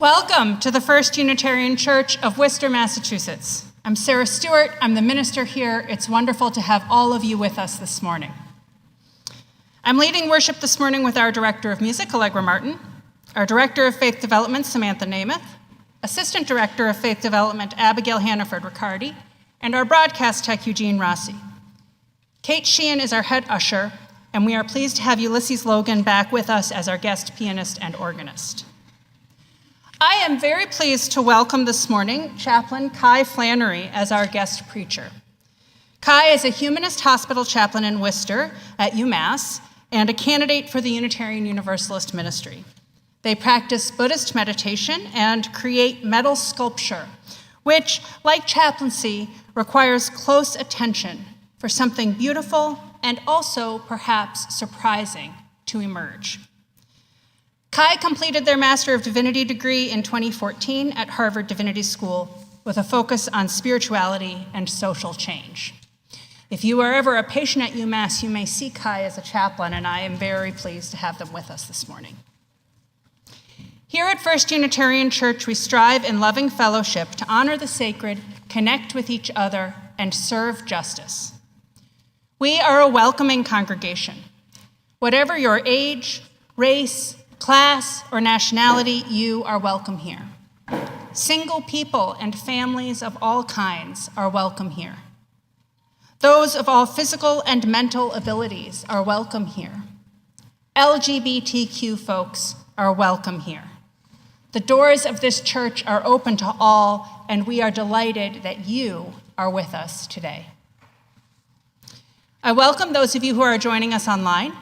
Welcome to the First Unitarian Church of Worcester, Massachusetts. I'm Sarah Stewart. I'm the minister here. It's wonderful to have all of you with us this morning. I'm leading worship this morning with our Director of Music, Allegra Martin, our Director of Faith Development, Samantha Namath, Assistant Director of Faith Development, Abigail Hannaford Riccardi, and our broadcast tech, Eugene Rossi. Kate Sheehan is our head usher, and we are pleased to have Ulysses Logan back with us as our guest pianist and organist. I am very pleased to welcome this morning Chaplain Kye Flannery as our guest preacher. Kye is a humanist hospital chaplain in Worcester at UMass and a candidate for the Unitarian Universalist ministry. They practice Buddhist meditation and create metal sculpture, which, like chaplaincy, requires close attention for something beautiful and also perhaps surprising to emerge. Kye completed their Master of Divinity degree in 2014 at Harvard Divinity School with a focus on spirituality and social change. If you are ever a patient at UMass, you may see Kye as a chaplain, and I am very pleased to have them with us this morning. Here at First Unitarian Church, we strive in loving fellowship to honor the sacred, connect with each other, and serve justice. We are a welcoming congregation. Whatever your age, race, class, or nationality, you are welcome here. Single people and families of all kinds are welcome here. Those of all physical and mental abilities are welcome here. LGBTQ folks are welcome here. The doors of this church are open to all, and we are delighted that you are with us today. I welcome those of you who are joining us online.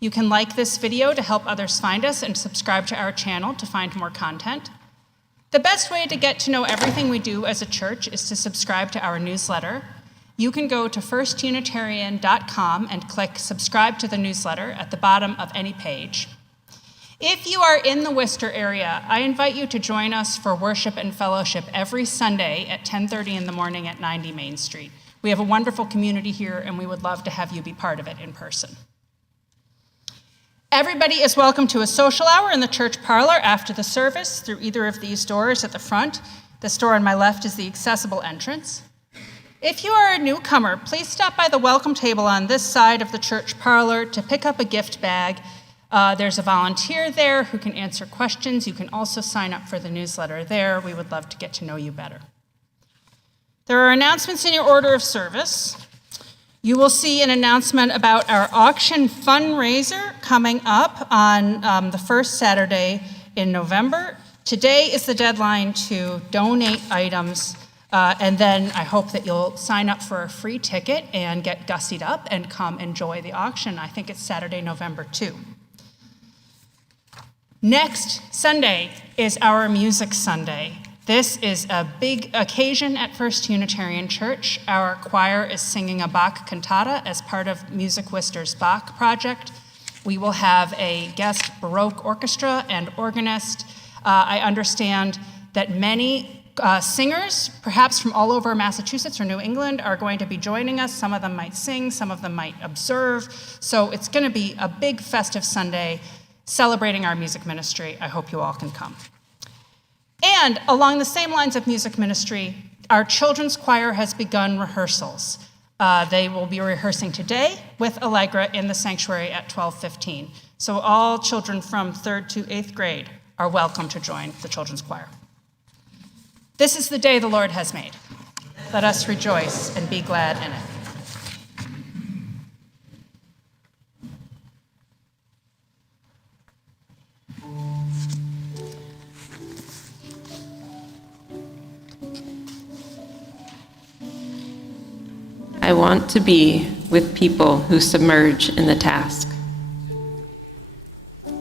You can like this video to help others find us and subscribe to our channel to find more content. The best way to get to know everything we do as a church is to subscribe to our newsletter. You can go to firstunitarian.com and click subscribe to the newsletter at the bottom of any page. If you are in the Worcester area, I invite you to join us for worship and fellowship every Sunday at 10:30 in the morning at 90 Main Street. We have a wonderful community here, and we would love to have you be part of it in person. Everybody is welcome to a social hour in the church parlor after the service through either of these doors at the front. This door on my left is the accessible entrance. If you are a newcomer, please stop by the welcome table on this side of the church parlor to pick up a gift bag. There's a volunteer there who can answer questions. You can also sign up for the newsletter there. We would love to get to know you better. There are announcements in your order of service. You will see an announcement about our auction fundraiser coming up on the first Saturday in November. Today is the deadline to donate items, and then I hope that you'll sign up for a free ticket and get gussied up and come enjoy the auction. I think it's Saturday, November 2. Next Sunday is our Music Sunday. This is a big occasion at First Unitarian Church. Our choir is singing a Bach cantata as part of Music Worcester's Bach project. We will have a guest Baroque orchestra and organist. I understand that many singers, perhaps from all over Massachusetts or New England, are going to be joining us. Some of them might sing, some of them might observe. So it's going to be a big festive Sunday celebrating our music ministry. I hope you all can come. And along the same lines of music ministry, our children's choir has begun rehearsals. They will be rehearsing today with Allegra in the sanctuary at 12:15. So all children from 3rd to 8th grade are welcome to join the children's choir. This is the day the Lord has made. Let us rejoice and be glad in it. I want to be with people who submerge in the task,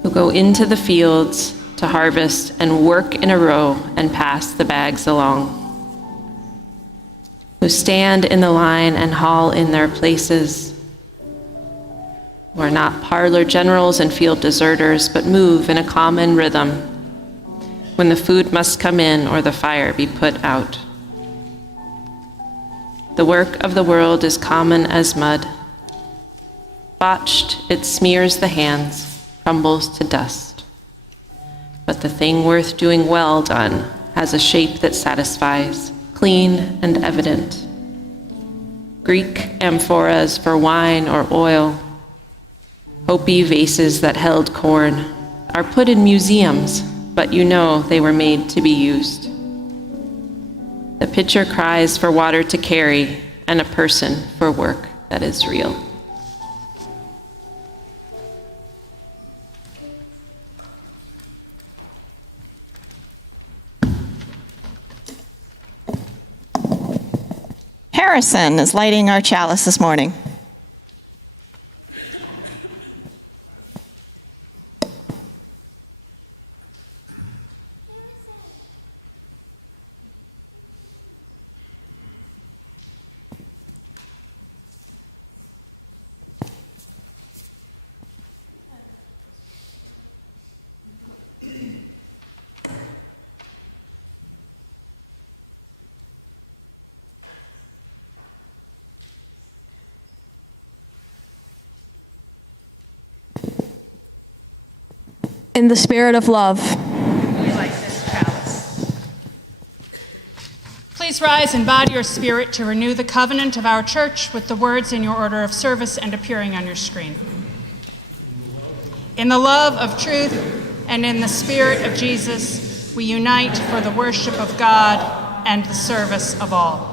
who go into the fields to harvest and work in a row and pass the bags along, who stand in the line and haul in their places, who are not parlor generals and field deserters, but move in a common rhythm when the food must come in or the fire be put out. The work of the world is common as mud. Botched, it smears the hands, crumbles to dust. but the thing worth doing well done has a shape that satisfies, clean and evident. Greek amphoras for wine or oil, Hopi vases that held corn, are put in museums, but you know they were made to be used. The pitcher cries for water to carry, and a person for work that is real. Harrison is lighting our chalice this morning. In the spirit of love. We light this chalice. Please rise and body your spirit to renew the covenant of our church with the words in your order of service and appearing on your screen. In the love of truth and in the spirit of Jesus, we unite for the worship of God and the service of all.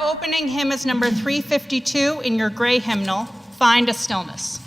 Opening hymn is number 352 in your gray hymnal, Find a Stillness.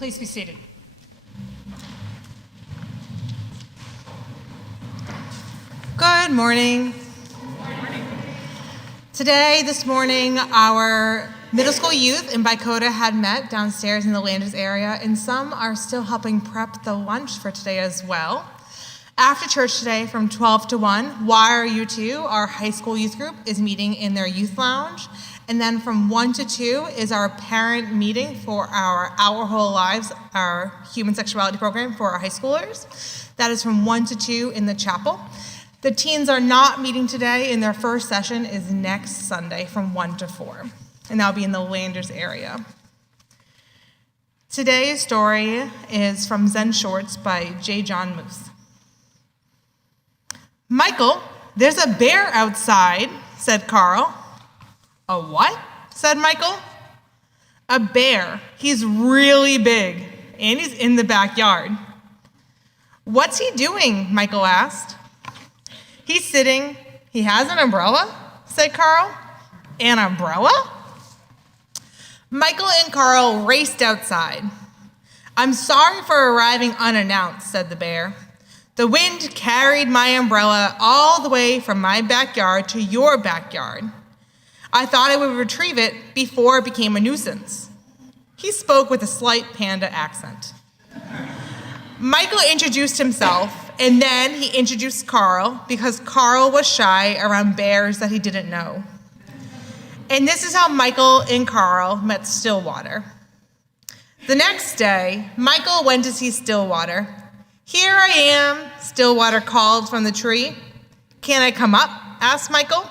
Please be seated. Good morning. This morning, our middle school youth in Bicota had met downstairs in the Landers area, and some are still helping prep the lunch for today as well. After church today from 12 to 1, Wire U2, our high school youth group, is meeting in their youth lounge. And then from 1 to 2 is our parent meeting for our Whole Lives, our human sexuality program for our high schoolers. That is from 1 to 2 in the chapel. The teens are not meeting today, and their first session is next Sunday from 1 to 4, and that'll be in the Landers area. Today's story is from Zen Shorts by J. John Moose. "Michael, there's a bear outside," said Carl. "A what?" said Michael. "A bear. He's really big, and he's in the backyard." "What's he doing?" Michael asked. "He's sitting. He has an umbrella," said Carl. "An umbrella?" Michael and Carl raced outside. "I'm sorry for arriving unannounced," said the bear. "The wind carried my umbrella all the way from my backyard to your backyard. I thought I would retrieve it before it became a nuisance." He spoke with a slight panda accent. Michael introduced himself, and then he introduced Carl because Carl was shy around bears that he didn't know. And this is how Michael and Carl met Stillwater. The next day, Michael went to see Stillwater. "Here I am," Stillwater called from the tree. "Can I come up?" asked Michael.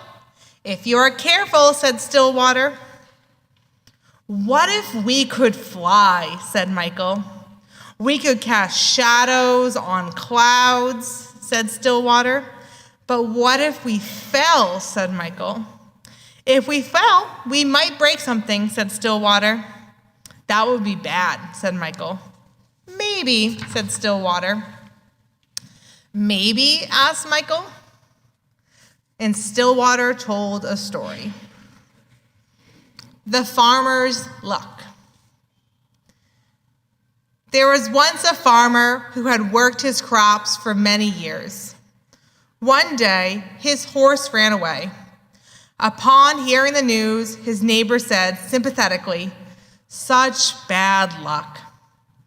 "If you are careful," said Stillwater. "What if we could fly?" said Michael. "We could cast shadows on clouds," said Stillwater. "But what if we fell?" said Michael. "If we fell, we might break something," said Stillwater. "That would be bad," said Michael. "Maybe," said Stillwater. "Maybe?" asked Michael. And Stillwater told a story. The Farmer's Luck. There was once a farmer who had worked his crops for many years. One day, his horse ran away. Upon hearing the news, his neighbor said sympathetically, "Such bad luck."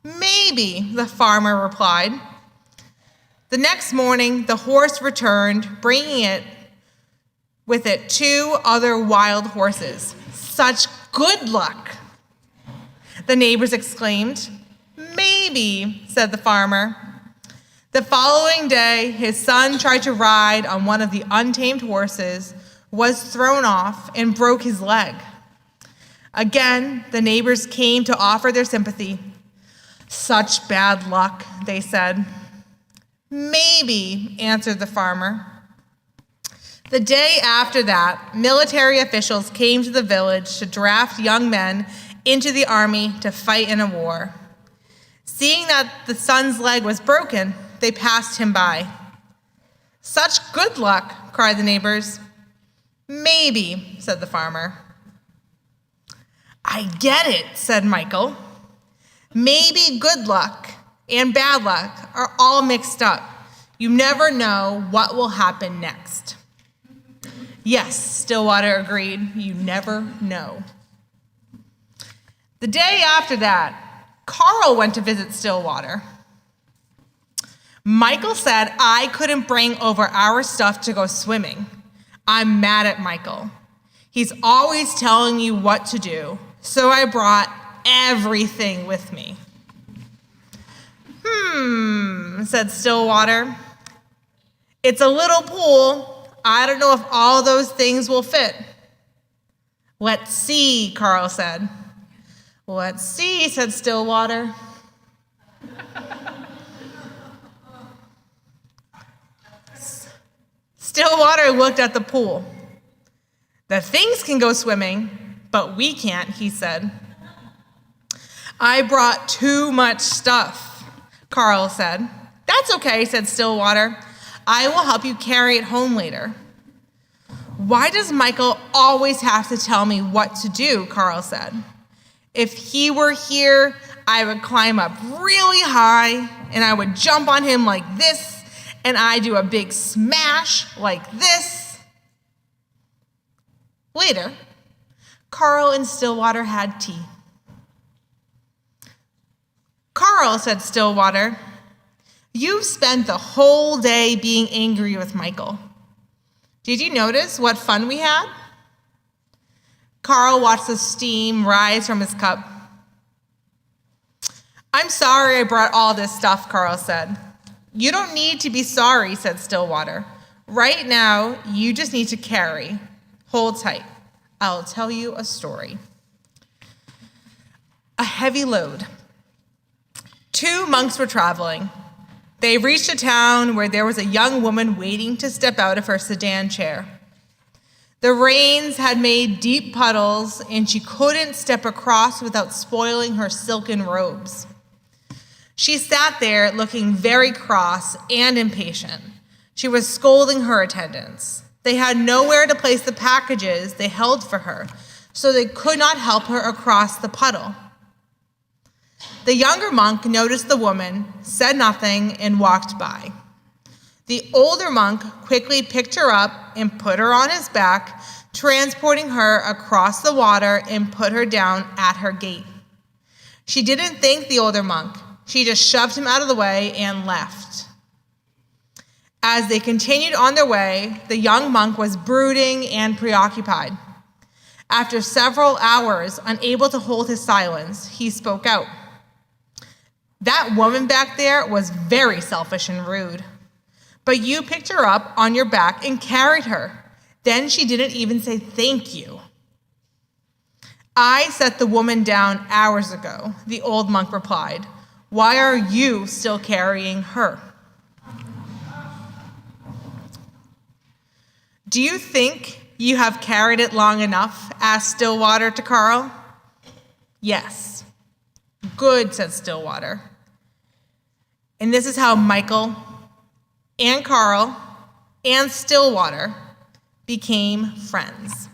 "Maybe," the farmer replied. The next morning, the horse returned, bringing with it 2 other wild horses. "Such good luck," the neighbors exclaimed. "Maybe," said the farmer. The following day, his son tried to ride on one of the untamed horses, was thrown off, and broke his leg. Again, the neighbors came to offer their sympathy. "Such bad luck," they said. "Maybe," answered the farmer. The day after that, military officials came to the village to draft young men into the army to fight in a war. Seeing that the son's leg was broken, they passed him by. "Such good luck," cried the neighbors. "Maybe," said the farmer. "I get it," said Michael. "Maybe good luck and bad luck are all mixed up. You never know what will happen next." "Yes," Stillwater agreed. "You never know." The day after that, Carl went to visit Stillwater. "Michael said I couldn't bring over our stuff to go swimming. I'm mad at Michael. He's always telling you what to do, so I brought everything with me." Said Stillwater. "It's a little pool. I don't know if all those things will fit." "Let's see," Carl said. "Let's see," said Stillwater. Stillwater looked at the pool. "The things can go swimming, but we can't," he said. "I brought too much stuff," Carl said. "That's okay," said Stillwater. "I will help you carry it home later." "Why does Michael always have to tell me what to do?" Carl said. "If he were here, I would climb up really high, and I would jump on him like this, and I do a big smash like this. Later, Carl and Stillwater had tea. Carl, said Stillwater, you've spent the whole day being angry with Michael. Did you notice what fun we had? Carl watched the steam rise from his cup. I'm sorry I brought all this stuff, Carl said. You don't need to be sorry, said Stillwater. Right now, you just need to carry. Hold tight. I'll tell you a story. A heavy load. 2 monks were traveling. They reached a town where there was a young woman waiting to step out of her sedan chair. The rains had made deep puddles, and she couldn't step across without spoiling her silken robes. She sat there looking very cross and impatient. She was scolding her attendants. They had nowhere to place the packages they held for her, so they could not help her across the puddle. The younger monk noticed the woman, said nothing, and walked by. The older monk quickly picked her up and put her on his back, transporting her across the water and put her down at her gate. She didn't thank the older monk. She just shoved him out of the way and left. As they continued on their way, the young monk was brooding and preoccupied. After several hours, unable to hold his silence, he spoke out. That woman back there was very selfish and rude. But you picked her up on your back and carried her. Then she didn't even say thank you. I set the woman down hours ago, the old monk replied. Why are you still carrying her? Do you think you have carried it long enough? Asked Stillwater to Carl. Yes. Good, said Stillwater. And this is how Michael and Carl and Stillwater became friends.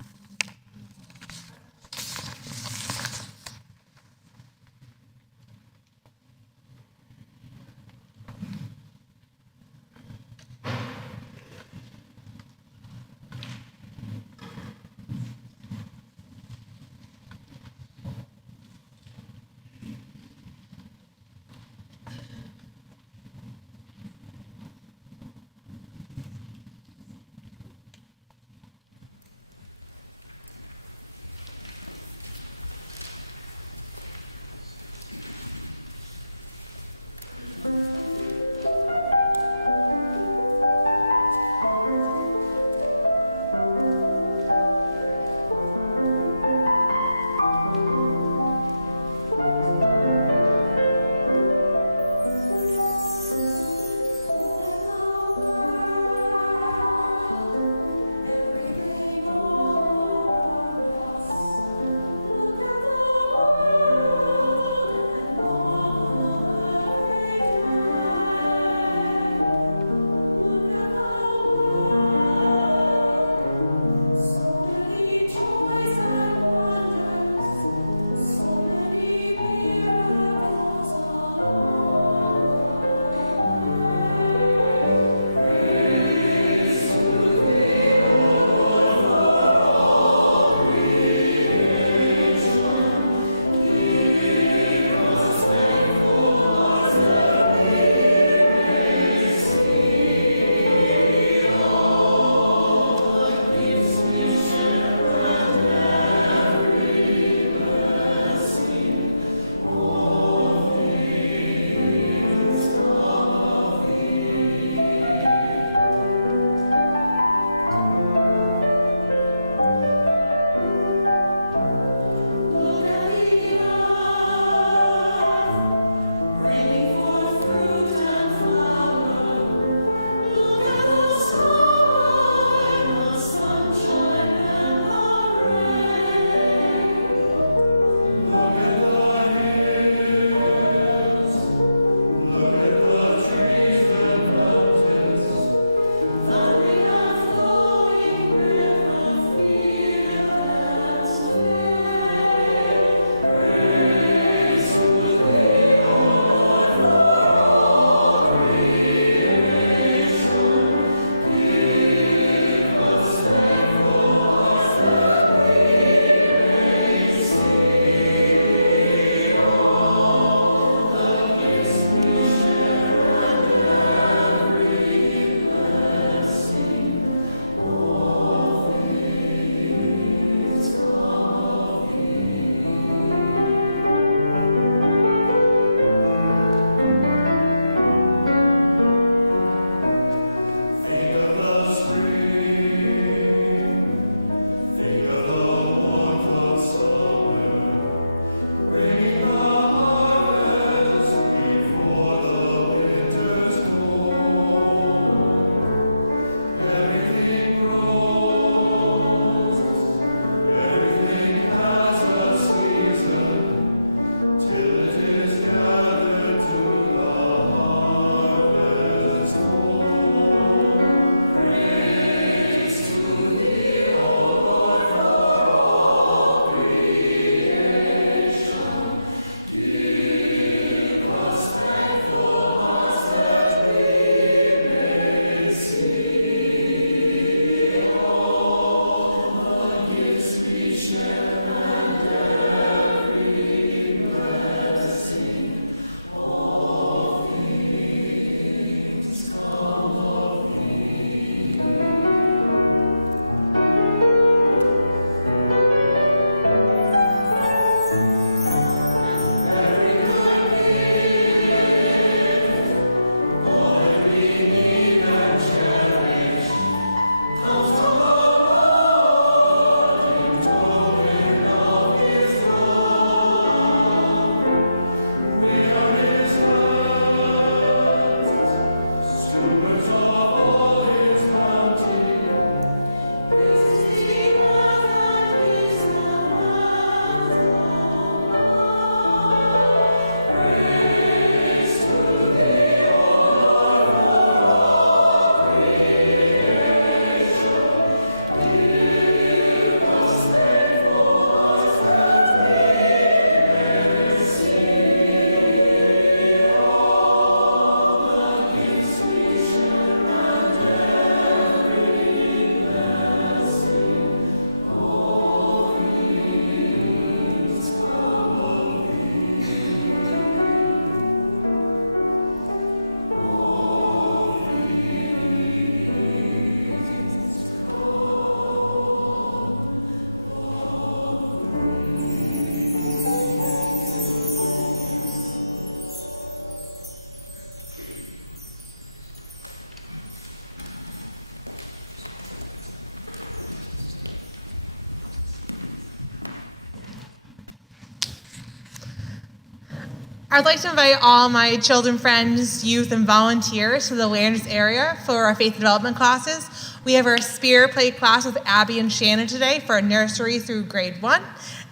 I'd like to invite all my children, friends, youth, and volunteers to the Landers area for our faith development classes. We have our spirit play class with Abby and Shannon today for nursery through grade 1.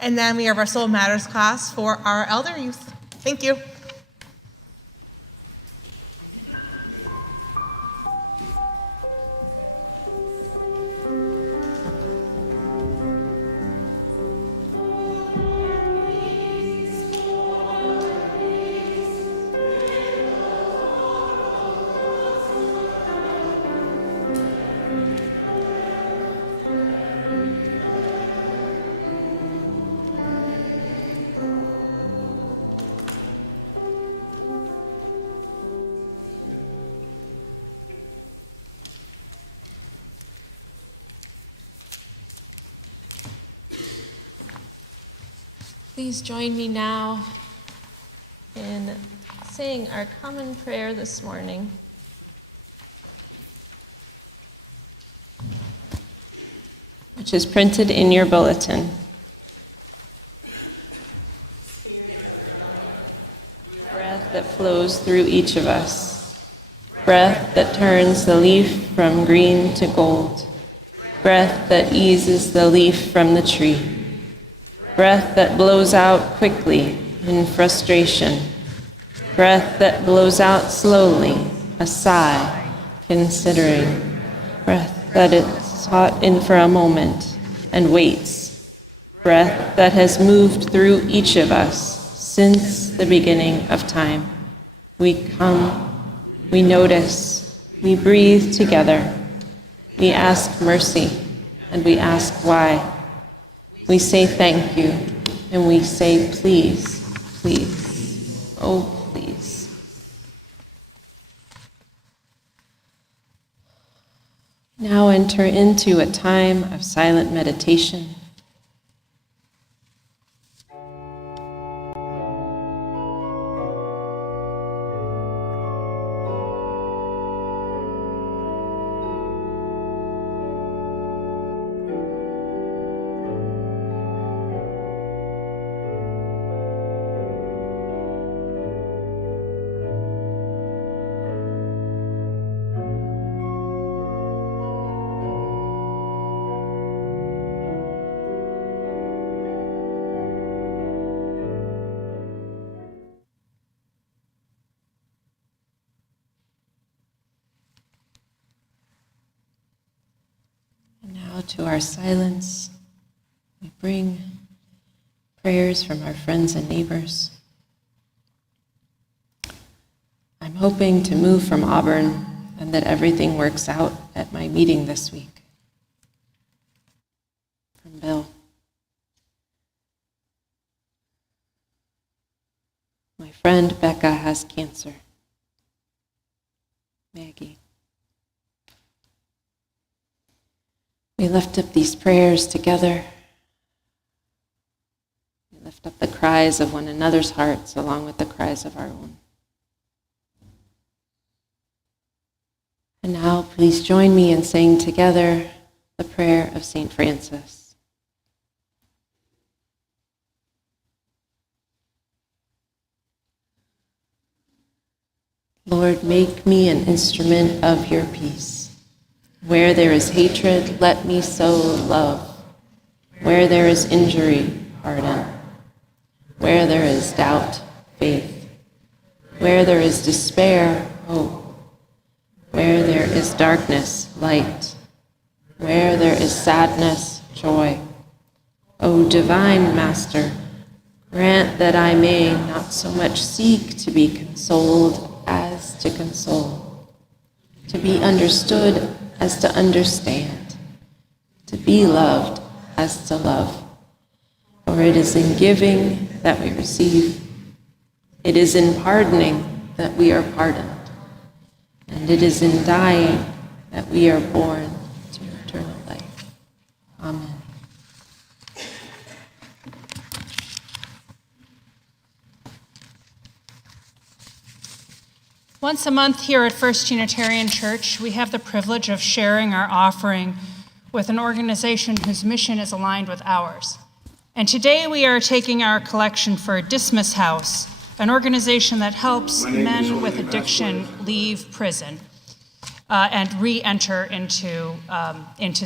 And then we have our Soul Matters class for our elder youth. Thank you. Please join me now in saying our common prayer this morning. Which is printed in your bulletin. Breath that flows through each of us. Breath that turns the leaf from green to gold. Breath that eases the leaf from the tree. Breath that blows out quickly in frustration. Breath that blows out slowly, a sigh, considering. Breath that is sought in for a moment and waits. Breath that has moved through each of us since the beginning of time. We come, we notice, we breathe together. We ask mercy, and we ask why. We say thank you, and we say please, please, oh please. Now enter into a time of silent meditation. To our silence, we bring prayers from our friends and neighbors. I'm hoping to move from Auburn and that everything works out at my meeting this week. From Bill. My friend Becca has cancer. Maggie. We lift up these prayers together. We lift up the cries of one another's hearts along with the cries of our own. And now please join me in saying together the prayer of St. Francis. Lord, make me an instrument of your peace. Where there is hatred, let me sow love. Where there is injury, pardon. Where there is doubt, faith. Where there is despair, hope. Where there is darkness, light. Where there is sadness, joy. O divine Master, grant that I may not so much seek to be consoled as to console, to be understood as to understand, to be loved as to love. For it is in giving that we receive. It is in pardoning that we are pardoned. And it is in dying that we are born to eternal life. Amen. Once a month here at First Unitarian Church, we have the privilege of sharing our offering with an organization whose mission is aligned with ours. And today we are taking our collection for Dismas House, an organization that helps men with addiction leave prison and re-enter into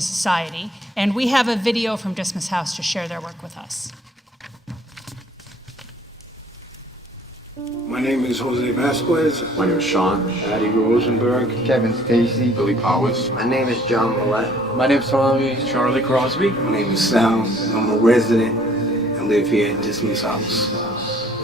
society. And we have a video from Dismas House to share their work with us. My name is Jose Vasquez. My name is Sean. Addie Rosenberg. Kevin Stacy. Billy Powers. My name is John Millett. My name is Charlie Crosby. My name is Sal. I'm a resident and live here at Dismas House.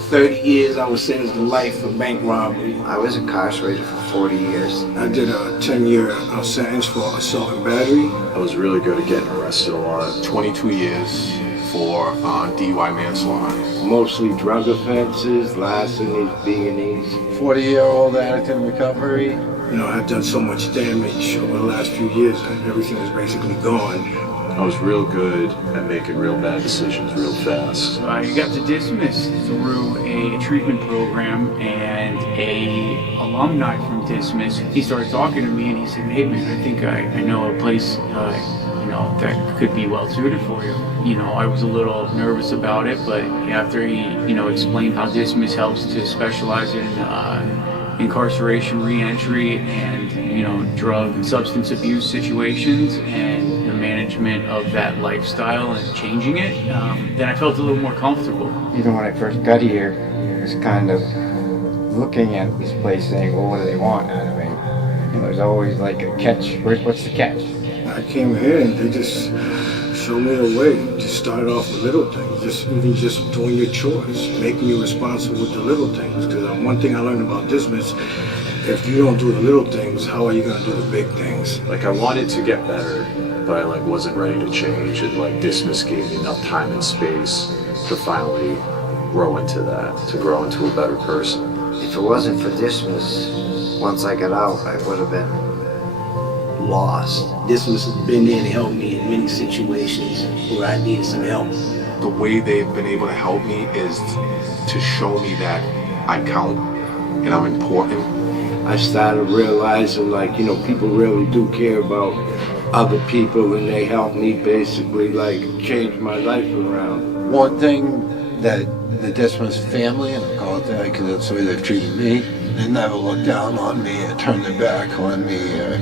30 years I was sentenced to life for bank robbery. I was incarcerated for 40 years. I did a 10-year sentence for assault and battery. I was really good at getting arrested a lot. 22 years for DUI manslaughter. Mostly drug offenses, larcenies, B&Es. 40-year-old addict in recovery. You know, I've done so much damage over the last few years and everything is basically gone. I was real good at making real bad decisions real fast. I got to Dismas through a treatment program, and a alumni from Dismas, he started talking to me and he said, "Hey man, I think I know a place that could be well suited for you." I was a little nervous about it, but after he explained how Dismas helps to specialize in incarceration, re-entry, and drug and substance abuse situations, and the management of that lifestyle and changing it, then I felt a little more comfortable. Even when I first got here, I was kind of looking at this place saying, well, what do they want out of me? There's always like a catch. What's the catch? I came here and they just showed me the way. Just started off with little things, even just doing your chores, making you responsible with the little things. Because one thing I learned about Dismas, if you don't do the little things, how are you going to do the big things? I wanted to get better, but I wasn't ready to change. And Dismas gave me enough time and space to finally grow into that, to grow into a better person. If it wasn't for Dismas, once I got out, I would have been lost. Dismas has been there to help me in many situations where I needed some help. The way they've been able to help me is to show me that I count and I'm important. I started realizing people really do care about other people, and they help me basically change my life around. One thing that the Dismas family, and I call it that because that's the way they've treated me, they never looked down on me or turned their back on me or,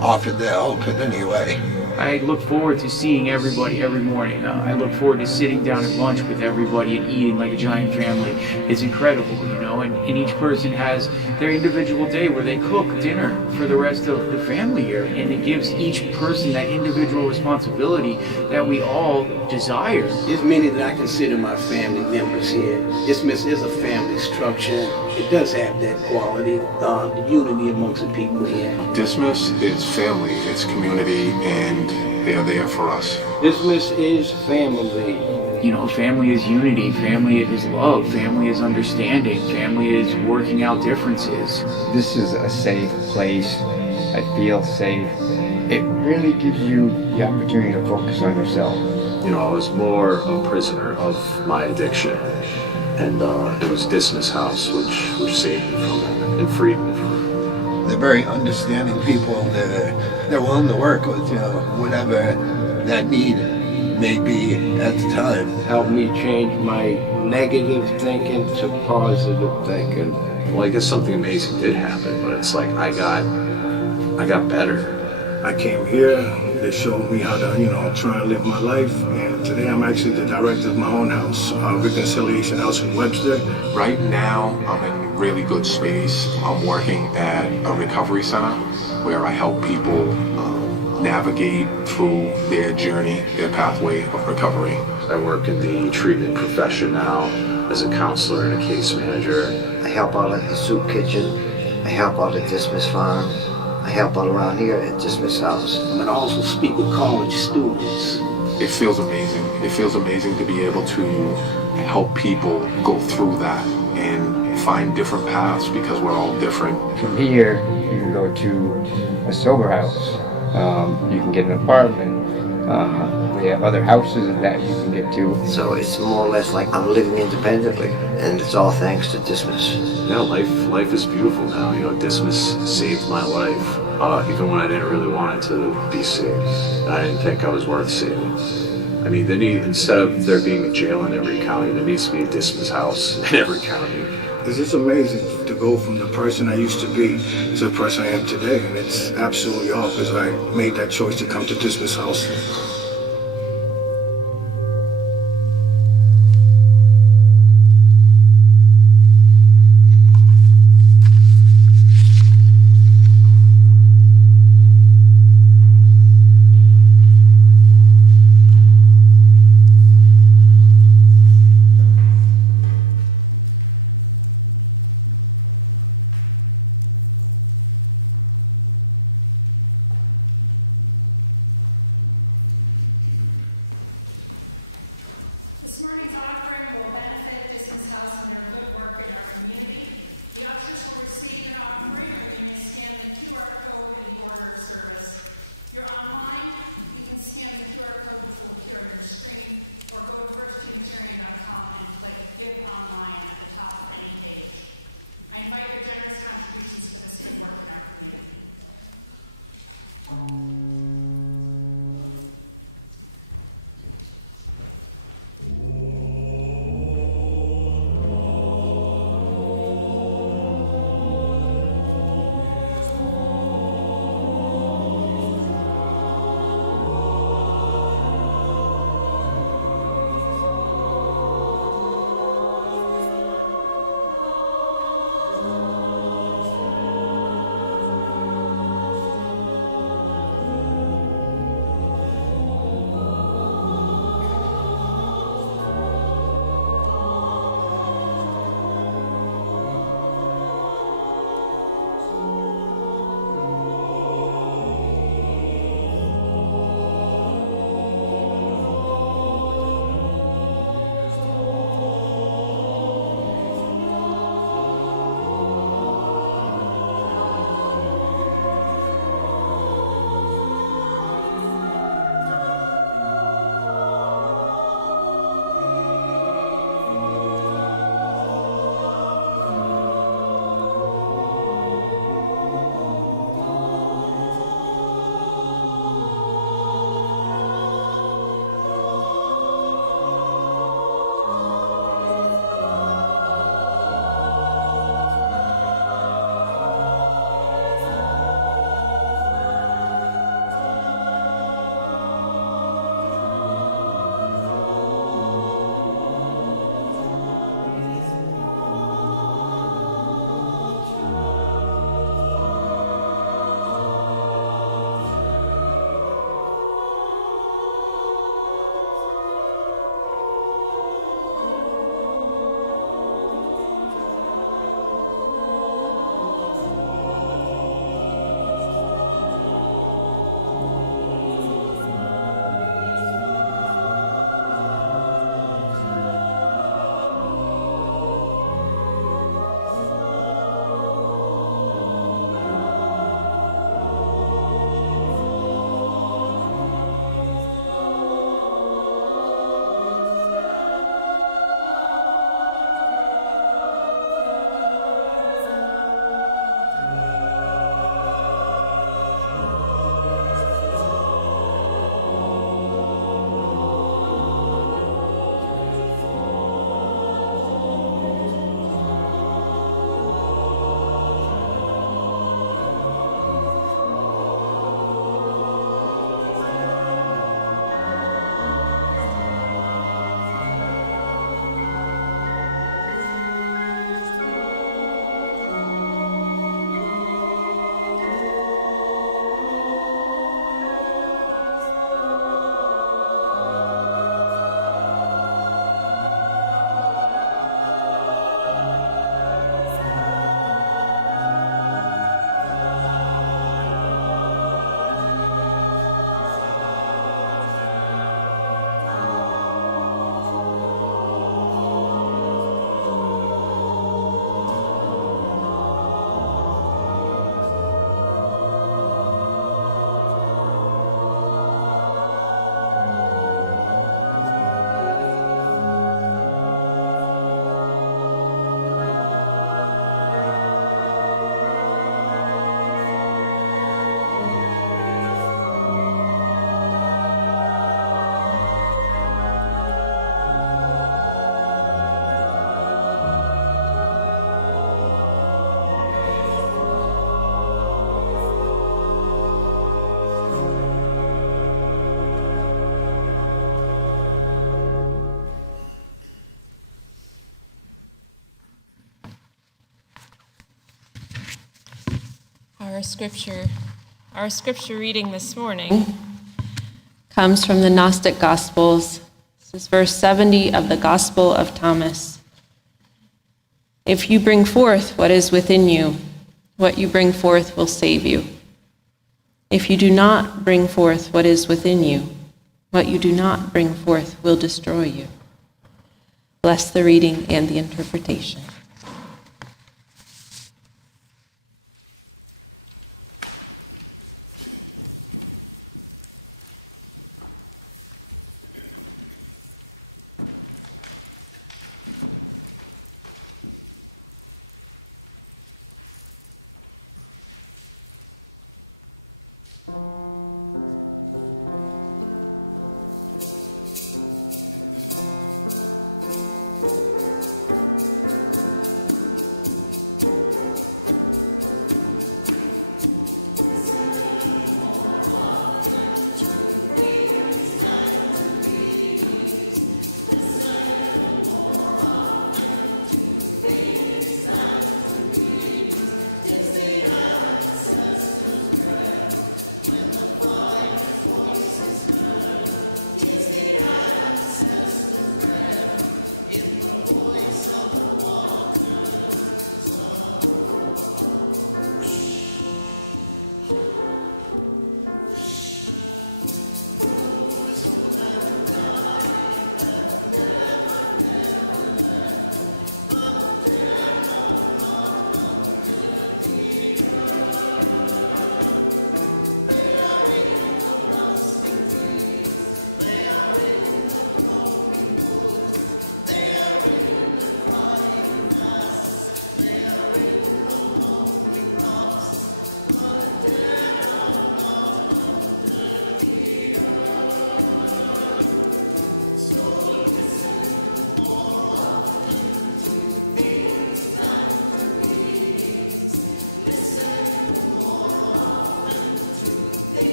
offered their help in any way. I look forward to seeing everybody every morning. I look forward to sitting down at lunch with everybody and eating like a giant family. It's incredible, and each person has their individual day where they cook dinner for the rest of the family here, and it gives each person that individual responsibility that we all desire. There's many that I consider my family members here. Dismas is a family structure. It does have that quality, the unity amongst the people here. Dismas is family, it's community, and they're there for us. Dismas is family. Family is unity, family is love, family is understanding, family is working out differences. This is a safe place. I feel safe. It really gives you the opportunity to focus on yourself. I was more a prisoner of my addiction, and it was Dismas House which saved me from it and freed me from it. They're very understanding people. They're willing to work with whatever that need may be at the time. Helped me change my negative thinking to positive thinking. Well, I guess something amazing did happen, but it's I got better. I came here, they showed me how to, try and live my life, and today I'm actually the director of my own house, Reconciliation House in Webster. Right now, I'm in really good space. I'm working at a recovery center where I help people navigate through their journey, their pathway of recovery. I work in the treatment profession now as a counselor and a case manager. I help out at the soup kitchen. I help out at Dismas Farm. I help out around here at Dismas House. And I also speak with college students. It feels amazing. It feels amazing to be able to help people go through that and find different paths because we're all different. From here, you can go to a sober house. You can get an apartment. We have other houses that you can get to. So it's more or less like I'm living independently, and it's all thanks to Dismas. Yeah, life is beautiful now. Dismas saved my life, even when I didn't really want it to be saved. I didn't think I was worth saving. I mean, instead of there being a jail in every county, there needs to be a dismiss house in every county. It's just amazing to go from the person I used to be to the person I am today, and it's absolutely all because I made that choice to come to Dismiss House. Our scripture reading this morning comes from the Gnostic Gospels. This is verse 70 of the Gospel of Thomas. If you bring forth what is within you, what you bring forth will save you. If you do not bring forth what is within you, what you do not bring forth will destroy you. Bless the reading and the interpretation.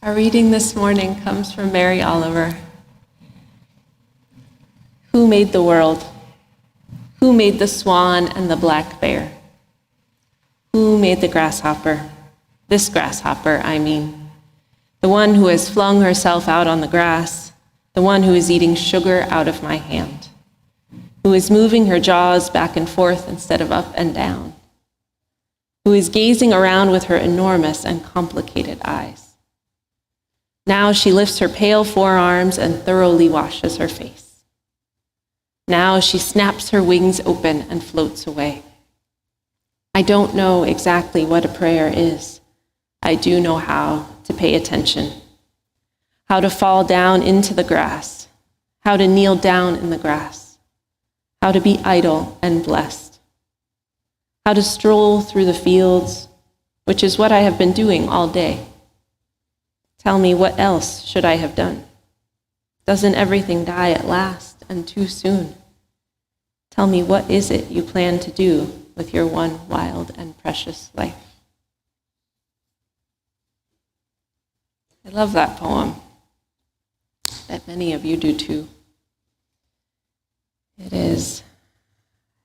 Our reading this morning comes from Mary Oliver. Who made the world? Who made the swan and the black bear? Who made the grasshopper? This grasshopper, I mean. The one who has flung herself out on the grass, the one who is eating sugar out of my hand. who is moving her jaws back and forth instead of up and down, who is gazing around with her enormous and complicated eyes. Now she lifts her pale forearms and thoroughly washes her face. Now she snaps her wings open and floats away. I don't know exactly what a prayer is. I do know how to pay attention, how to fall down into the grass, how to kneel down in the grass, how to be idle and blessed, how to stroll through the fields, which is what I have been doing all day. Tell me, what else should I have done? Doesn't everything die at last and too soon? Tell me, what is it you plan to do with your one wild and precious life? I love that poem. I bet many of you do too. It is.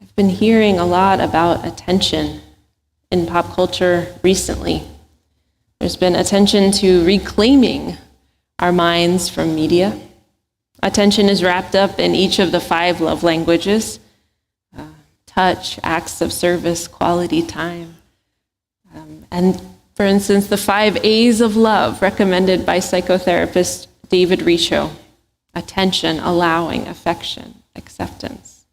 I've been hearing a lot about attention in pop culture recently. There's been attention to reclaiming our minds from media. Attention is wrapped up in each of the 5 love languages: touch, acts of service, quality time. And for instance, the 5 A's of love recommended by psychotherapist David Richo: attention, allowing, affection, acceptance.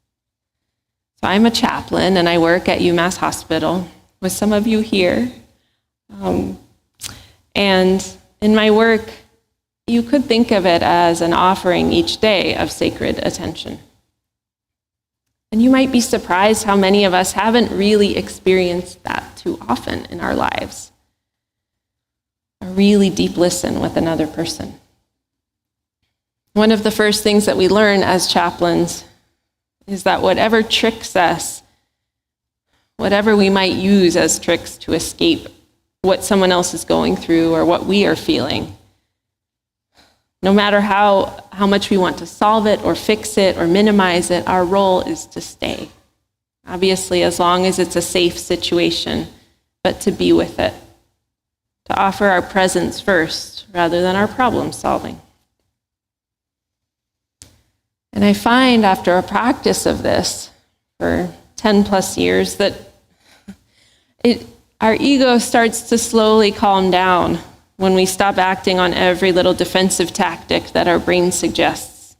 So I'm a chaplain and I work at UMass Hospital with some of you here. And in my work, you could think of it as an offering each day of sacred attention. And you might be surprised how many of us haven't really experienced that too often in our lives. A really deep listen with another person. One of the first things that we learn as chaplains is that whatever tricks us, whatever we might use as tricks to escape what someone else is going through or what we are feeling, no matter how much we want to solve it or fix it or minimize it, our role is to stay. Obviously, as long as it's a safe situation, but to be with it, to offer our presence first rather than our problem solving. And I find after a practice of this for 10 plus years that our ego starts to slowly calm down when we stop acting on every little defensive tactic that our brain suggests.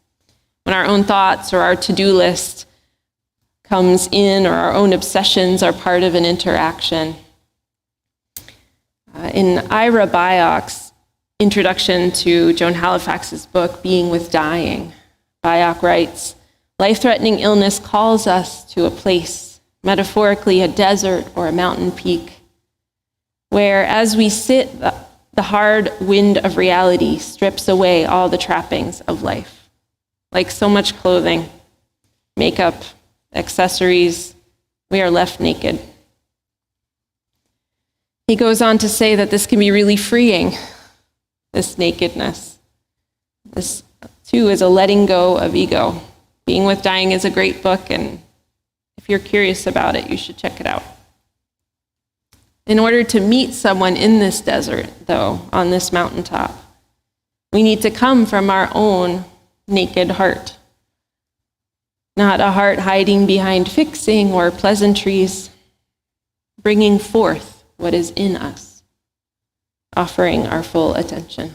When our own thoughts or our to-do list comes in, or our own obsessions are part of an interaction. In Ira Byock's introduction to Joan Halifax's book, Being with Dying, Byock writes, life-threatening illness calls us to a place, metaphorically a desert or a mountain peak, where as we sit, the hard wind of reality strips away all the trappings of life. Like so much clothing, makeup, accessories, we are left naked. He goes on to say that this can be really freeing, this nakedness. This, too, is a letting go of ego. Being with Dying is a great book, and if you're curious about it, you should check it out. In order to meet someone in this desert, though, on this mountaintop, we need to come from our own naked heart. Not a heart hiding behind fixing or pleasantries, bringing forth what is in us, offering our full attention.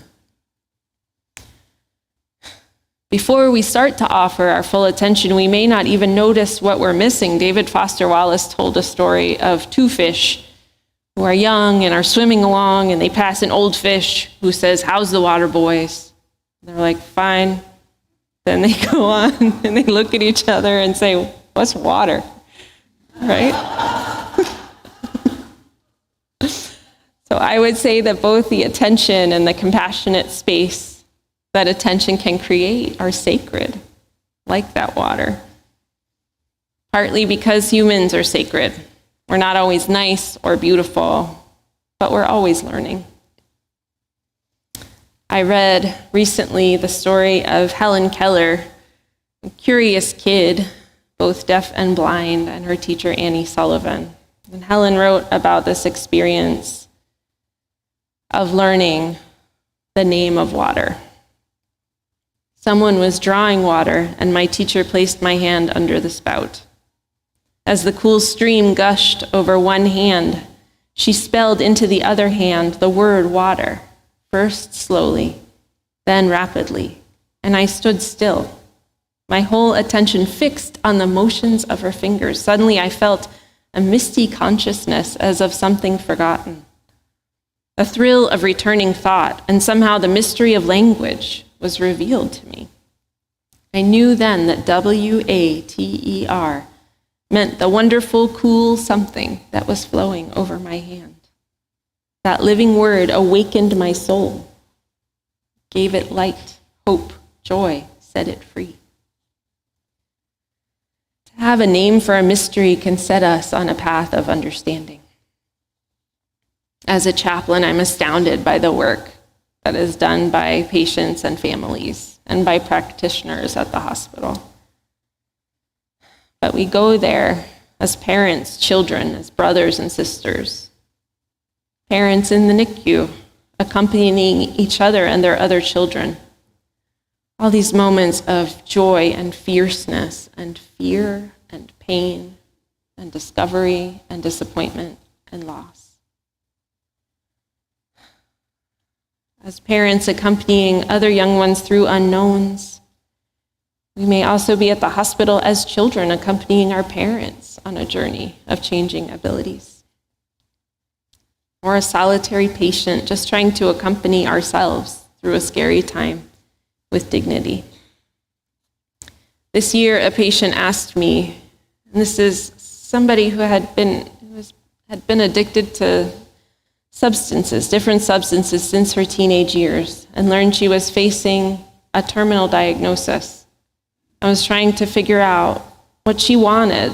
Before we start to offer our full attention, we may not even notice what we're missing. David Foster Wallace told a story of 2 fish who are young and are swimming along, and they pass an old fish who says, "How's the water, boys?" They're like, "Fine." Then they go on and they look at each other and say, "What's water?" Right? So I would say that both the attention and the compassionate space that attention can create are sacred, like that water. Partly because humans are sacred. We're not always nice or beautiful, but we're always learning. I read recently the story of Helen Keller, a curious kid, both deaf and blind, and her teacher, Annie Sullivan. And Helen wrote about this experience of learning the name of water. Someone was drawing water, and my teacher placed my hand under the spout. As the cool stream gushed over one hand, she spelled into the other hand the word water, first slowly, then rapidly, and I stood still, my whole attention fixed on the motions of her fingers. Suddenly I felt a misty consciousness as of something forgotten, a thrill of returning thought, and somehow the mystery of language was revealed to me. I knew then that WATER meant the wonderful, cool something that was flowing over my hand. That living word awakened my soul, gave it light, hope, joy, set it free. To have a name for a mystery can set us on a path of understanding. As a chaplain, I'm astounded by the work that is done by patients and families and by practitioners at the hospital. But we go there as parents, children, as brothers and sisters. Parents in the NICU, accompanying each other and their other children. All these moments of joy and fierceness and fear and pain and discovery and disappointment and loss. As parents accompanying other young ones through unknowns, we may also be at the hospital as children accompanying our parents on a journey of changing abilities. Or a solitary patient just trying to accompany ourselves through a scary time with dignity. This year, a patient asked me, and this is somebody who had been addicted to substances, different substances since her teenage years, and learned she was facing a terminal diagnosis. I was trying to figure out what she wanted,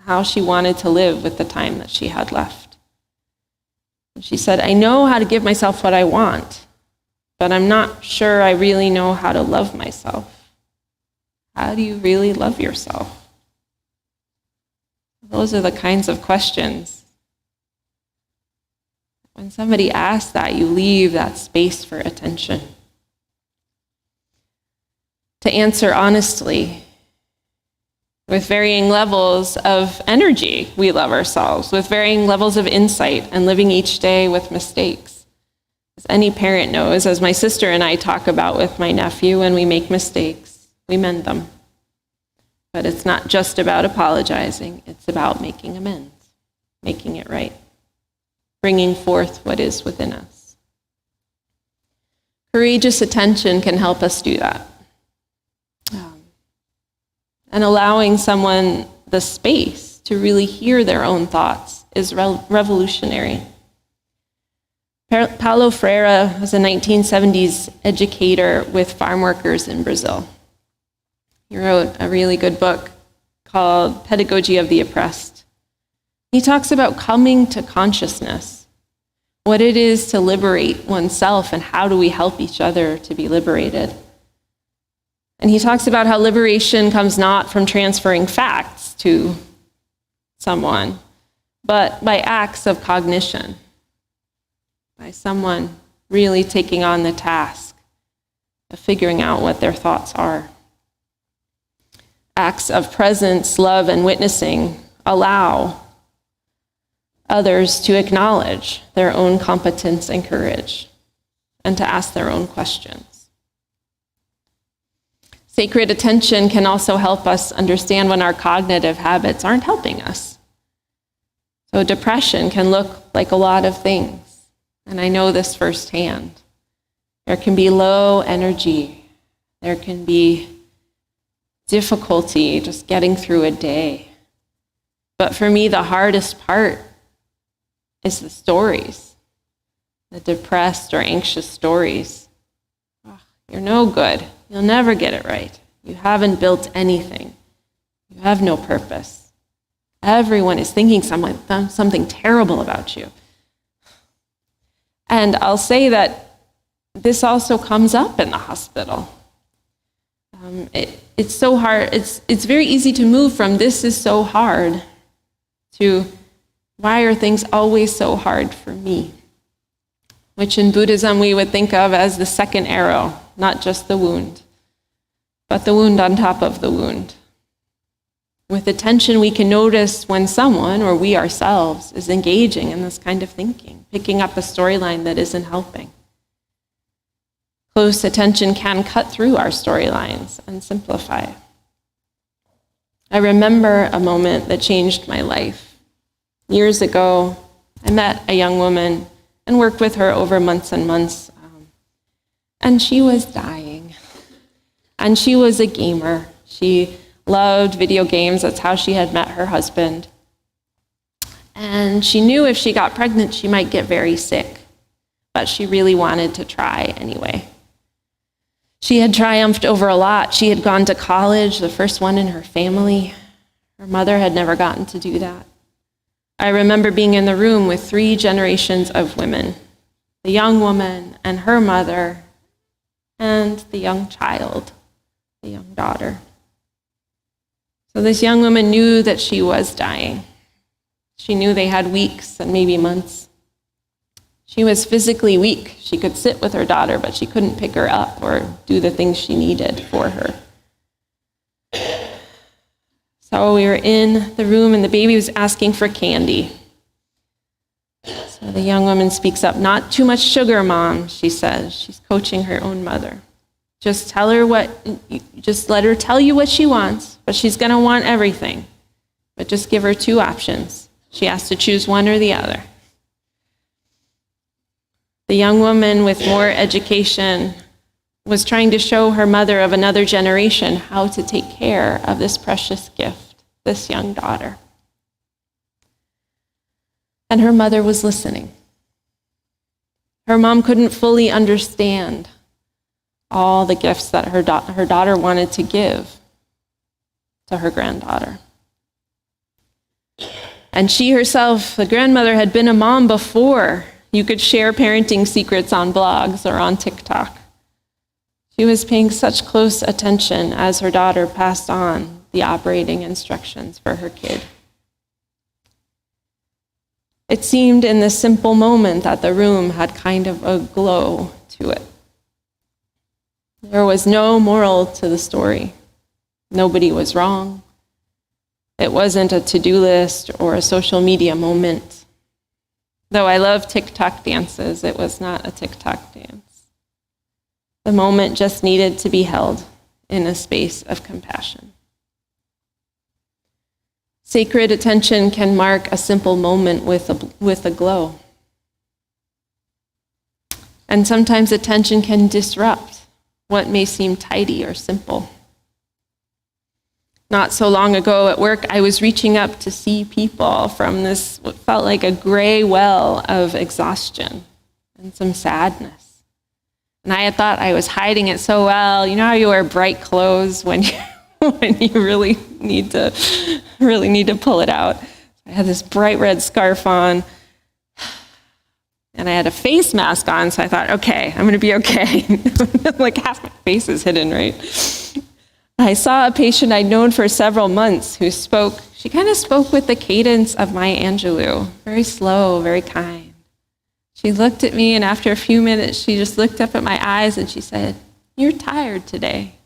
how she wanted to live with the time that she had left. She said, I know how to give myself what I want, but I'm not sure I really know how to love myself. How do you really love yourself? Those are the kinds of questions. When somebody asks that, you leave that space for attention. To answer honestly, with varying levels of energy, we love ourselves, with varying levels of insight and living each day with mistakes. As any parent knows, as my sister and I talk about with my nephew, when we make mistakes, we mend them. But it's not just about apologizing, it's about making amends, making it right, bringing forth what is within us. Courageous attention can help us do that. And allowing someone the space to really hear their own thoughts is revolutionary. Paulo Freire was a 1970s educator with farm workers in Brazil. He wrote a really good book called Pedagogy of the Oppressed. He talks about coming to consciousness, what it is to liberate oneself, and how do we help each other to be liberated. And he talks about how liberation comes not from transferring facts to someone, but by acts of cognition, by someone really taking on the task of figuring out what their thoughts are. Acts of presence, love, and witnessing allow others to acknowledge their own competence and courage, and to ask their own questions. Sacred attention can also help us understand when our cognitive habits aren't helping us. So depression can look like a lot of things, and I know this firsthand. There can be low energy. There can be difficulty just getting through a day. But for me, the hardest part is the stories, the depressed or anxious stories. Oh, you're no good. You'll never get it right. You haven't built anything. You have no purpose. Everyone is thinking something terrible about you. And I'll say that this also comes up in the hospital. It's so hard. It's very easy to move from this is so hard to why are things always so hard for me? Which in Buddhism we would think of as the second arrow, not just the wound. but the wound on top of the wound. With attention, we can notice when someone, or we ourselves, is engaging in this kind of thinking, picking up a storyline that isn't helping. Close attention can cut through our storylines and simplify. I remember a moment that changed my life. Years ago, I met a young woman and worked with her over months and months, and she was dying. And she was a gamer. She loved video games. That's how she had met her husband. And she knew if she got pregnant, she might get very sick, but she really wanted to try anyway. She had triumphed over a lot. She had gone to college, the first one in her family. Her mother had never gotten to do that. I remember being in the room with 3 generations of women, the young woman and her mother, and the young child, the young daughter. So this young woman knew that she was dying. She knew they had weeks and maybe months. She was physically weak. She could sit with her daughter, but she couldn't pick her up or do the things she needed for her. So we were in the room, and the baby was asking for candy. So the young woman speaks up, "Not too much sugar, Mom," she says. She's coaching her own mother. Just let her tell you what she wants, but she's going to want everything. But just give her 2 options. She has to choose one or the other. The young woman with more education was trying to show her mother of another generation how to take care of this precious gift, this young daughter. And her mother was listening. Her mom couldn't fully understand all the gifts that her daughter wanted to give to her granddaughter. And she herself, the grandmother, had been a mom before you could share parenting secrets on blogs or on TikTok. She was paying such close attention as her daughter passed on the operating instructions for her kid. It seemed in this simple moment that the room had kind of a glow to it. There was no moral to the story. Nobody was wrong. It wasn't a to-do list or a social media moment. Though I love TikTok dances, it was not a TikTok dance. The moment just needed to be held in a space of compassion. Sacred attention can mark a simple moment with a glow. And sometimes attention can disrupt what may seem tidy or simple. Not so long ago at work, I was reaching up to see people from this, what felt like a gray well of exhaustion and some sadness. And I had thought I was hiding it so well. You know how you wear bright clothes when you really need to pull it out? I had this bright red scarf on, and I had a face mask on, so I thought, okay, I'm going to be okay. Like half my face is hidden, right? I saw a patient I'd known for several months who spoke. She kind of spoke with the cadence of Maya Angelou, very slow, very kind. She looked at me, and after a few minutes, she just looked up at my eyes and she said, "You're tired today."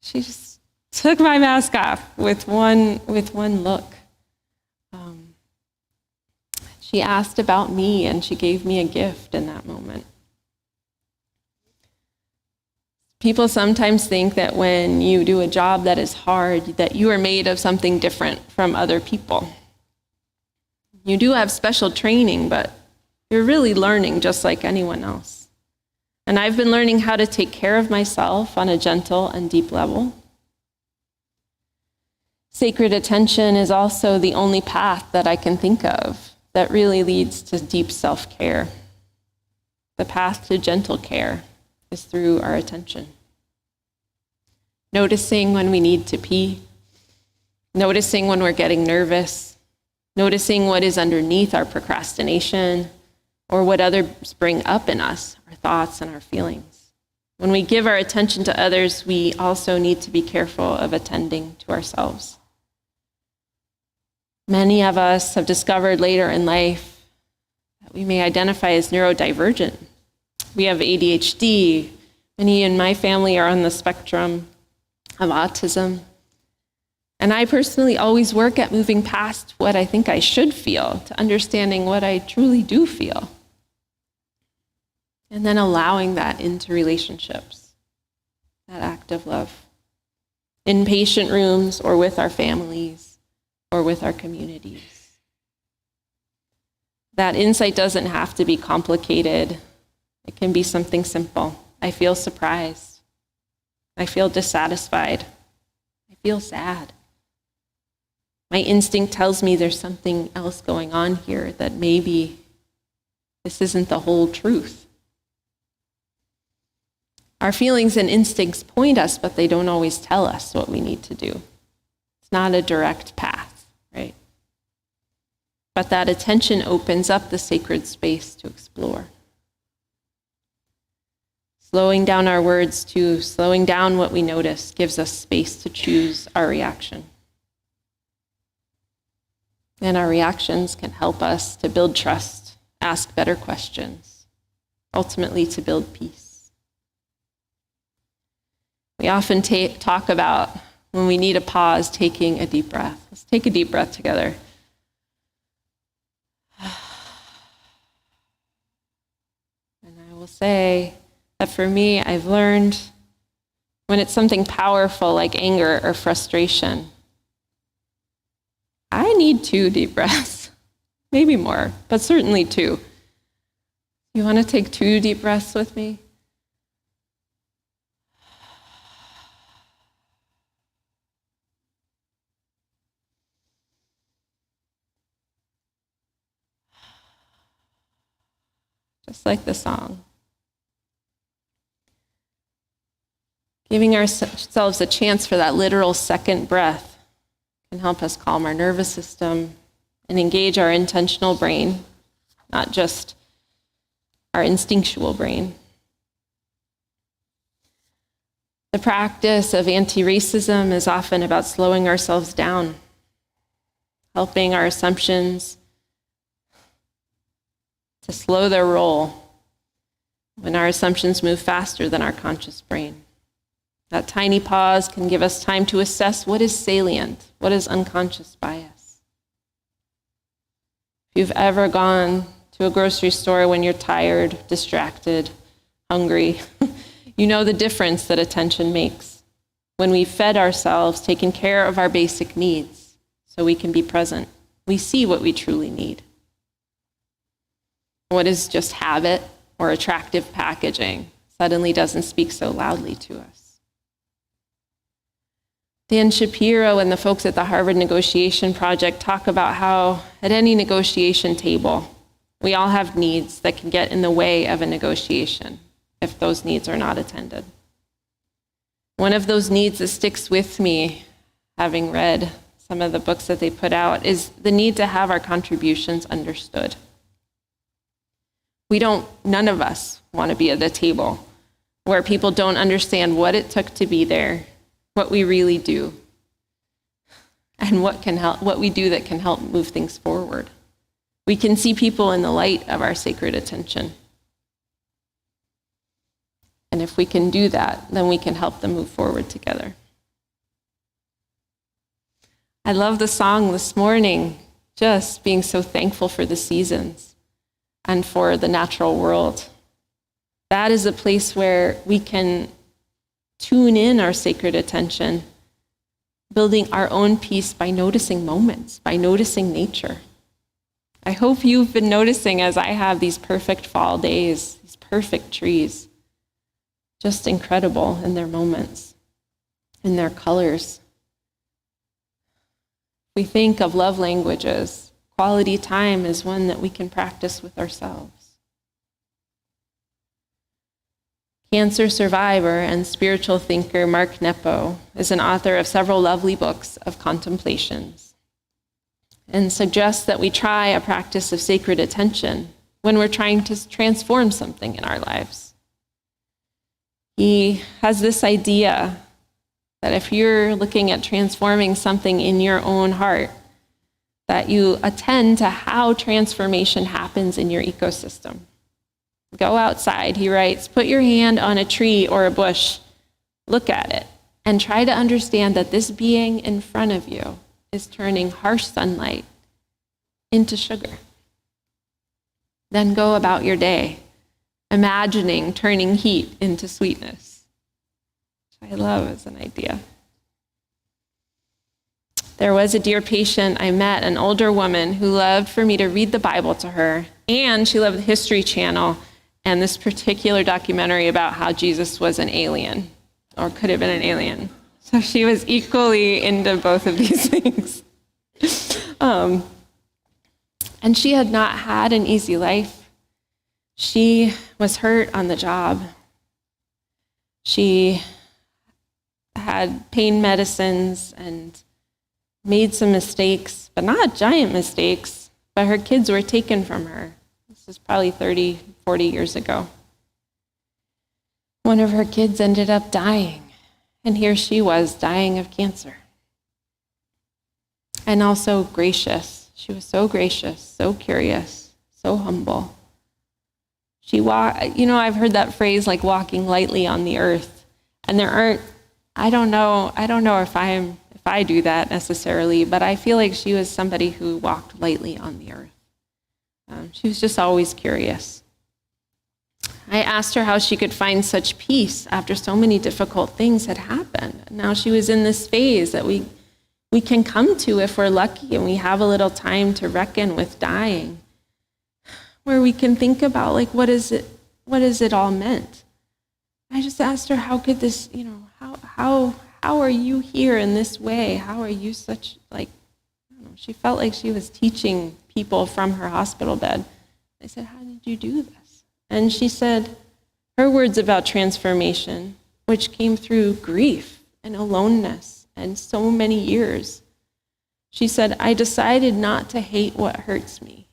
She just took my mask off with one look. She asked about me, and she gave me a gift in that moment. People sometimes think that when you do a job that is hard, that you are made of something different from other people. You do have special training, but you're really learning just like anyone else. And I've been learning how to take care of myself on a gentle and deep level. Sacred attention is also the only path that I can think of that really leads to deep self-care. The path to gentle care is through our attention. Noticing when we need to pee, noticing when we're getting nervous, noticing what is underneath our procrastination or what others bring up in us, our thoughts and our feelings. When we give our attention to others, we also need to be careful of attending to ourselves. Many of us have discovered later in life that we may identify as neurodivergent. We have ADHD, Many in my family are on the spectrum of autism. And I personally always work at moving past what I think I should feel to understanding what I truly do feel. And then allowing that into relationships, that act of love, in patient rooms or with our families or with our communities. That insight doesn't have to be complicated. It can be something simple. I feel surprised. I feel dissatisfied. I feel sad. My instinct tells me there's something else going on here, that maybe this isn't the whole truth. Our feelings and instincts point us, but they don't always tell us what we need to do. It's not a direct path, right? But that attention opens up the sacred space to explore. Slowing down our words to slowing down what we notice gives us space to choose our reaction. And our reactions can help us to build trust, ask better questions, ultimately to build peace. We often talk about when we need a pause, taking a deep breath. Let's take a deep breath together. And I will say that for me, I've learned when it's something powerful like anger or frustration, I need 2 deep breaths, maybe more, but certainly 2. You want to take 2 deep breaths with me? Just like the song. Giving ourselves a chance for that literal second breath can help us calm our nervous system and engage our intentional brain, not just our instinctual brain. The practice of anti-racism is often about slowing ourselves down, helping our assumptions to slow their roll when our assumptions move faster than our conscious brain. That tiny pause can give us time to assess what is salient, what is unconscious bias. If you've ever gone to a grocery store when you're tired, distracted, hungry, you know the difference that attention makes. When we've fed ourselves, taken care of our basic needs so we can be present, we see what we truly need. What is just habit or attractive packaging suddenly doesn't speak so loudly to us. Dan Shapiro and the folks at the Harvard Negotiation Project talk about how at any negotiation table, we all have needs that can get in the way of a negotiation if those needs are not attended. One of those needs that sticks with me, having read some of the books that they put out, is the need to have our contributions understood. None of us want to be at the table where people don't understand what it took to be there, what we really do, and what we do that can help move things forward. We can see people in the light of our sacred attention. And if we can do that, then we can help them move forward together. I love the song this morning, just being so thankful for the seasons and for the natural world. That is a place where we can tune in our sacred attention, building our own peace by noticing moments, by noticing nature. I hope you've been noticing, as I have, these perfect fall days, these perfect trees, just incredible in their moments, in their colors. We think of love languages. Quality time is one that we can practice with ourselves. Cancer survivor and spiritual thinker Mark Nepo is an author of several lovely books of contemplations and suggests that we try a practice of sacred attention when we're trying to transform something in our lives. He has this idea that if you're looking at transforming something in your own heart, that you attend to how transformation happens in your ecosystem. Go outside, he writes, put your hand on a tree or a bush, look at it, and try to understand that this being in front of you is turning harsh sunlight into sugar. Then go about your day, imagining turning heat into sweetness, which I love as an idea. There was a dear patient I met, an older woman who loved for me to read the Bible to her, and she loved the History Channel and this particular documentary about how Jesus was an alien, or could have been an alien. So she was equally into both of these things. And she had not had an easy life. She was hurt on the job. She had pain medicines and made some mistakes, but not giant mistakes, but her kids were taken from her. This was probably 30, 40 years ago. One of her kids ended up dying, and here she was dying of cancer. And also gracious. She was so gracious, so curious, so humble. I've heard that phrase like walking lightly on the earth, and I don't know if I do that necessarily, but I feel like she was somebody who walked lightly on the earth. She was just always curious. I asked her how she could find such peace after so many difficult things had happened. Now she was in this phase that we can come to if we're lucky and we have a little time to reckon with dying, where we can think about, like, what is it all meant? I just asked her, how could this, how are you here in this way? How are you such, she felt like she was teaching people from her hospital bed. I said, how did you do this? And she said, her words about transformation, which came through grief and aloneness and so many years. She said, I decided not to hate what hurts me.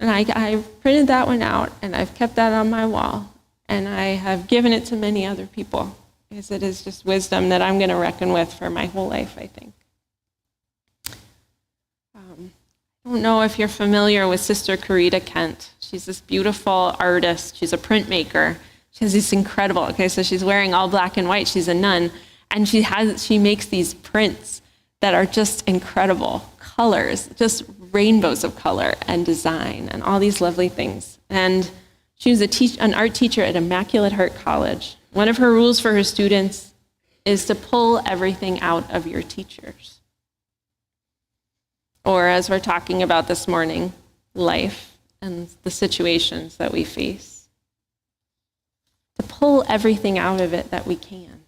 And I printed that one out, and I've kept that on my wall, and I have given it to many other people, because it is just wisdom that I'm going to reckon with for my whole life, I think. I don't know if you're familiar with Sister Corita Kent. She's this beautiful artist. She's a printmaker. She has this incredible, so she's wearing all black and white. She's a nun, and she makes these prints that are just incredible colors, just rainbows of color and design and all these lovely things. And she was an art teacher at Immaculate Heart College. One of her rules for her students is to pull everything out of your teachers. Or, as we're talking about this morning, life and the situations that we face. To pull everything out of it that we can.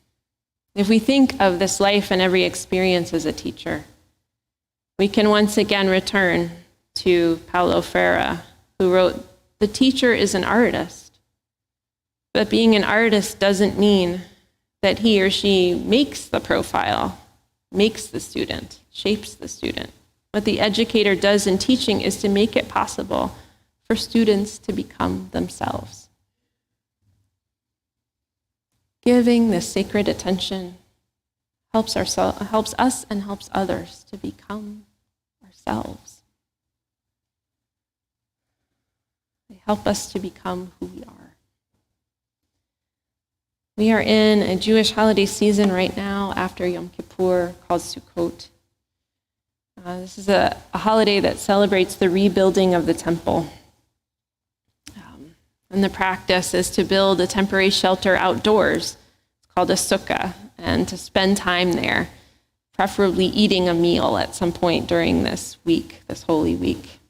If we think of this life and every experience as a teacher, we can once again return to Paulo Freire, who wrote, "The teacher is an artist, but being an artist doesn't mean that he or she makes the profile, makes the student, shapes the student. What the educator does in teaching is to make it possible for students to become themselves." Giving this sacred attention helps us and helps others to become ourselves. They help us to become who we are. We are in a Jewish holiday season right now after Yom Kippur called Sukkot. This is a holiday that celebrates the rebuilding of the temple. And the practice is to build a temporary shelter outdoors. It's called a sukkah, and to spend time there, preferably eating a meal at some point during this week, this holy week.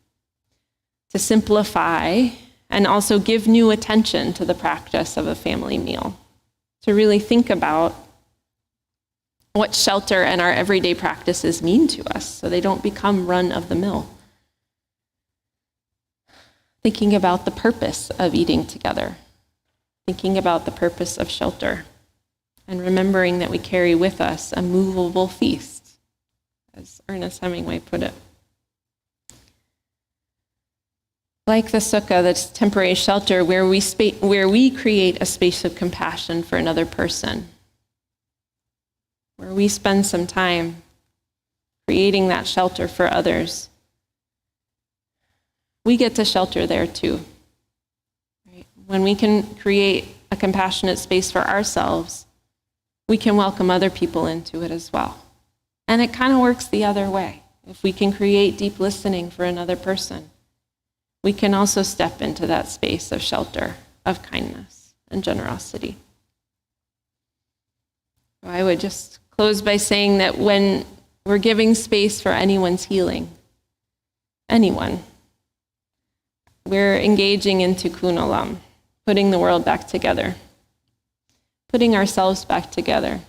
To simplify and also give new attention to the practice of a family meal. To really think about what shelter and our everyday practices mean to us so they don't become run-of-the-mill. Thinking about the purpose of eating together, thinking about the purpose of shelter, and remembering that we carry with us a movable feast, as Ernest Hemingway put it. Like the sukkah, that's temporary shelter where we create a space of compassion for another person, where we spend some time creating that shelter for others. we get to shelter there too. Right? When we can create a compassionate space for ourselves, we can welcome other people into it as well. And it kind of works the other way. If we can create deep listening for another person, we can also step into that space of shelter, of kindness and generosity. So I would just close by saying that when we're giving space for anyone's healing, anyone, we're engaging in tikkun olam, putting the world back together, putting ourselves back together,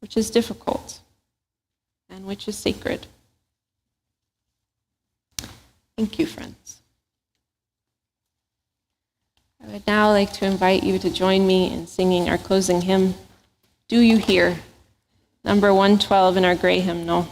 which is difficult and which is sacred. Thank you, friends. I would now like to invite you to join me in singing our closing hymn, Do You Hear? Number 112 in our gray hymnal.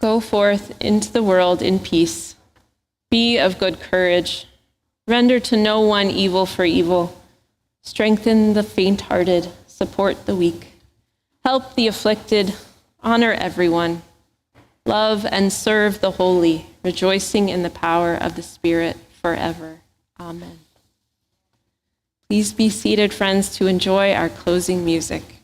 Go forth into the world in peace. Be of good courage. Render to no one evil for evil. Strengthen the faint-hearted. Support the weak. Help the afflicted. Honor everyone. Love and serve the holy, rejoicing in the power of the Spirit forever. Amen. Please be seated, friends, to enjoy our closing music.